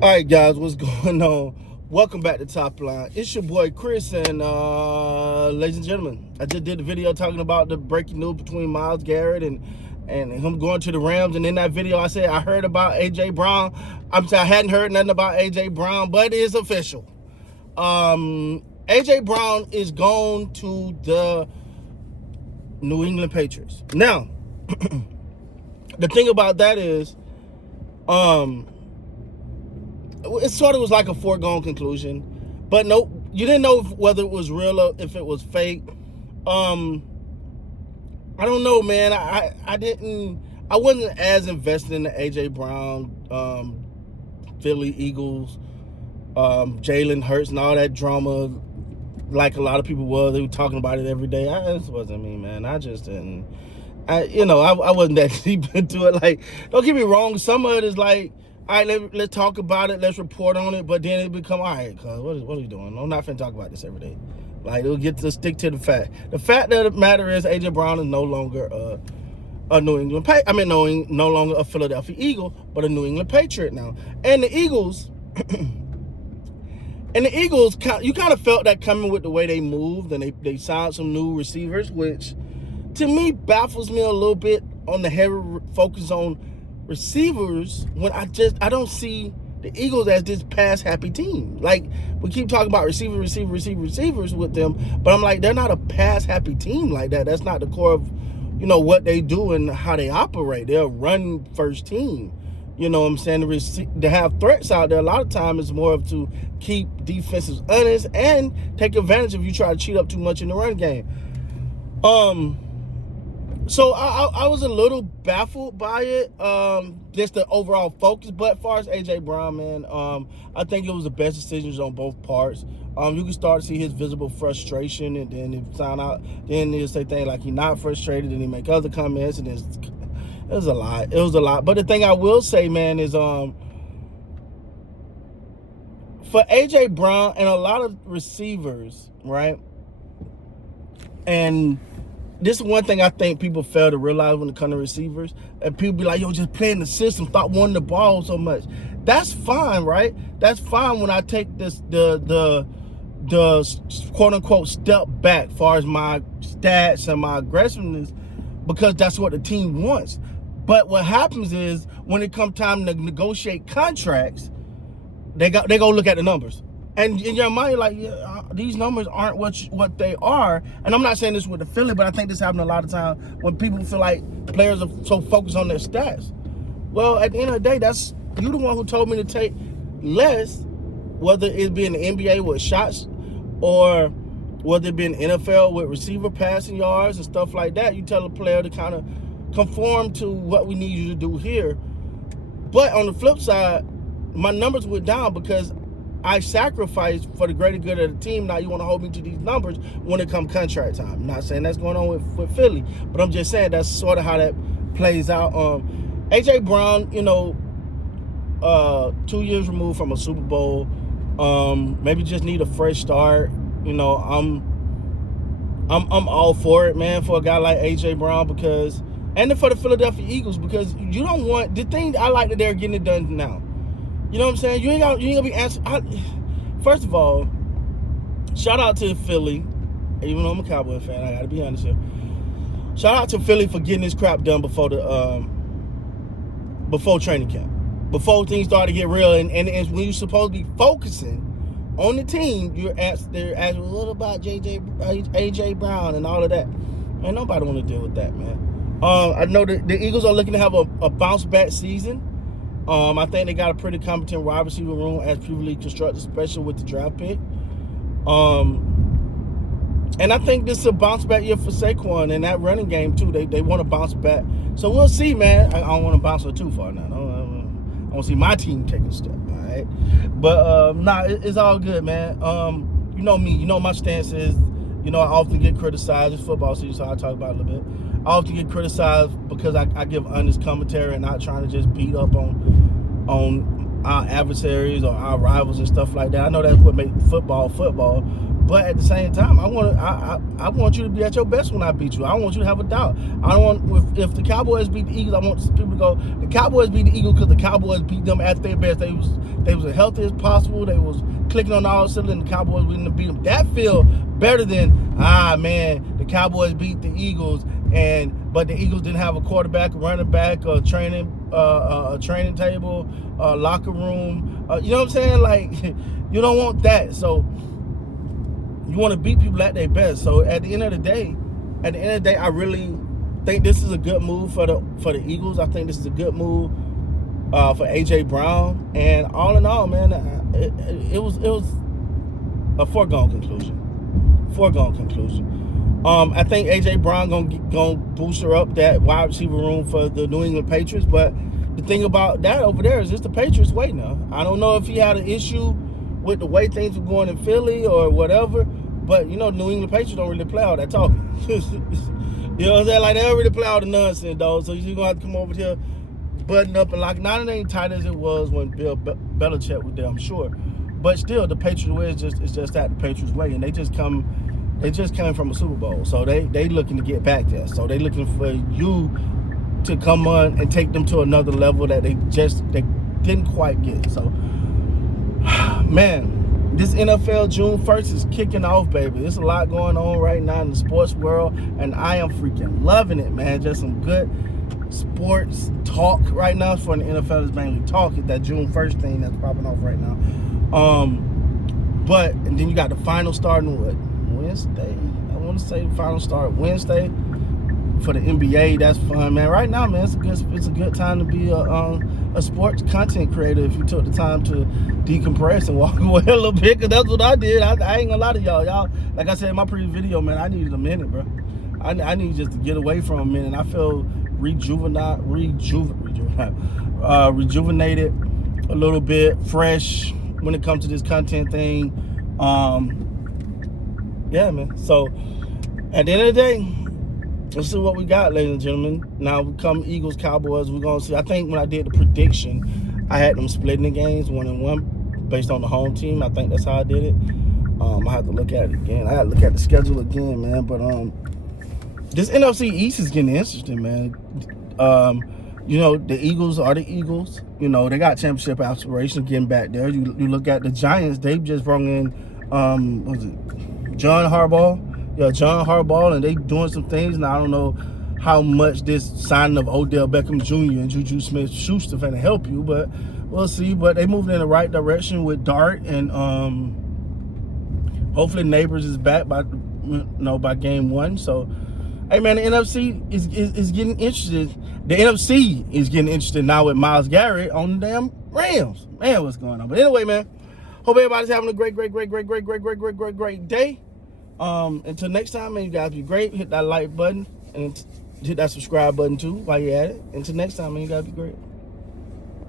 All right, guys, what's going on? Welcome back to Top Line. It's your boy Chris, and ladies and gentlemen, I just did a video talking about the breaking news between Myles Garrett and him going to the Rams. And in that video, I said I heard about AJ Brown. I hadn't heard nothing about AJ Brown, but it is official. AJ Brown is going to the New England Patriots. Now, the thing about that is, it sort of was like a foregone conclusion, but no, you didn't know whether it was real or if it was fake. I don't know, man. I wasn't as invested in the AJ Brown, Philly Eagles, Jalen Hurts and all that drama like a lot of people was. They were talking about it every day. This wasn't me, man. I just didn't. I wasn't that deep into it. Like, don't get me wrong. Some of it is like, all right, let's talk about it. Let's report on it. But then it become, all right, cuz, what are you doing? I'm not finna talk about this every day. Like, it'll get to stick to the fact. The fact of the matter is AJ Brown is no longer a New England no longer a Philadelphia Eagle, but a New England Patriot now. And the Eagles, you kind of felt that coming with the way they moved, and they signed some new receivers, which to me baffles me a little bit on the heavy focus on receivers when I don't see the Eagles as this pass happy team. Like, we keep talking about receivers with them, but I'm like, they're not a pass happy team like that. That's not the core of what they do and how they operate. They're a run first team. You know what I'm saying? To have threats out there a lot of times is more of to keep defenses honest and take advantage if you try to cheat up too much in the run game. So I was a little baffled by it, just the overall focus. But as far as AJ Brown, man, I think it was the best decisions on both parts. You can start to see his visible frustration, and then he'll say things like he's not frustrated, and he make other comments, and it was a lot. It was a lot. But the thing I will say, man, is for AJ Brown and a lot of receivers, right? And this is one thing I think people fail to realize when it comes to receivers. And people be like, yo, just playing the system, stop wanting the ball so much. That's fine, right? That's fine when I take the quote unquote step back as far as my stats and my aggressiveness, because that's what the team wants. But what happens is when it comes time to negotiate contracts, they go look at the numbers. And in your mind, you're like, yeah, these numbers aren't what they are. And I'm not saying this with the Philly, but I think this happens a lot of times when people feel like players are so focused on their stats. Well, at the end of the day, that's you the one who told me to take less, whether it be in the NBA with shots or whether it be in the NFL with receiver passing yards and stuff like that. You tell a player to kind of conform to what we need you to do here. But on the flip side, my numbers went down because I sacrificed for the greater good of the team. Now you want to hold me to these numbers when it comes contract time. I'm not saying that's going on with Philly, but I'm just saying that's sort of how that plays out. AJ Brown, 2 years removed from a Super Bowl, maybe just need a fresh start. I'm all for it, man, for a guy like AJ Brown, because, and then for the Philadelphia Eagles, because you don't want the thing. I like that they're getting it done now. You know what I'm saying? You ain't gonna be answering. First of all, shout out to Philly. Even though I'm a Cowboy fan, I gotta be honest here. Shout out to Philly for getting this crap done before training camp, before things started to get real. And when you're supposed to be focusing on the team, they're asking, what about AJ Brown and all of that? Man, nobody want to deal with that, man. I know the Eagles are looking to have a bounce back season. I think they got a pretty competent wide receiver room as previously constructed, especially with the draft pick. And I think this is a bounce back year for Saquon and that running game too. They want to bounce back. So we'll see, man. I don't want to bounce too far now. I want to see my team take a step, all right? But, it's all good, man. You know me. You know my stance is, I often get criticized. It's football season, so I'll talk about it a little bit. I often get criticized because I give honest commentary and not trying to just beat up on our adversaries or our rivals and stuff like that. I know that's what makes football, But at the same time, I want you to be at your best when I beat you. I don't want you to have a doubt. I don't want, if the Cowboys beat the Eagles, I want people to go, the Cowboys beat the Eagles because the Cowboys beat them at their best. They was as healthy as possible. They was clicking on all cylinders, and the Cowboys wouldn't beat them. That feel better than, man, the Cowboys beat the Eagles, but the Eagles didn't have a quarterback, a running back, a training table, locker room. You know what I'm saying? Like, you don't want that. So you want to beat people at their best. So at the end of the day, I really think this is a good move for the Eagles. I think this is a good move for AJ Brown. And all in all, man, it was a foregone conclusion. I think AJ Brown gonna boost her up that wide receiver room for the New England Patriots. But the thing about that over there is just the Patriots way now. I don't know if he had an issue with the way things were going in Philly or whatever, but New England Patriots don't really play all that talking. You know what I'm saying? Like, they don't really play all the nonsense, though. So you're gonna have to come over here, button up, and like, not it ain't tight as it was when Bill Belichick was there, I'm sure. But still, the Patriots way is just that, the Patriots way, and they just came from a Super Bowl, so they looking to get back there. So they looking for you to come on and take them to another level that they didn't quite get. So, man, this NFL June 1st is kicking off, baby. There's a lot going on right now in the sports world, and I am freaking loving it, man. Just some good sports talk right now. For the NFL is mainly talk. It's that June 1st thing that's popping off right now. And then you got the final starting Wednesday. I want to say the final start Wednesday for the NBA. That's fun, man. Right now, man, it's a good time to be a sports content creator if you took the time to decompress and walk away a little bit, because that's what I did. I ain't gonna lie to y'all. Like I said in my previous video, man, I needed a minute, bro. I need just to get away from a minute. I feel rejuvenated a little bit, fresh when it comes to this content thing. Yeah, man. So at the end of the day, let's see what we got, ladies and gentlemen. Now we come Eagles, Cowboys. We're gonna see. I think when I did the prediction, I had them splitting the games 1-1 based on the home team. I think that's how I did it. I have to look at it again. I got to look at the schedule again, man. But this NFC East is getting interesting, man. The Eagles are the Eagles. They got championship aspirations getting back there. You look at the Giants. They've just brought in John Harbaugh. Yeah, John Harbaugh, and they doing some things. And I don't know how much this signing of Odell Beckham Jr. and Juju Smith-Schuster going to help you, but we'll see. But they moving in the right direction with Dart, and hopefully Neighbors is back by game 1. So, hey, man, the NFC is getting interested. The NFC is getting interested now with Myles Garrett on the damn Rams. Man, what's going on? But anyway, man, hope everybody's having a great day. Until next time, man, you guys be great. Hit that like button and hit that subscribe button too while you're at it. Until next time, man, you guys be great.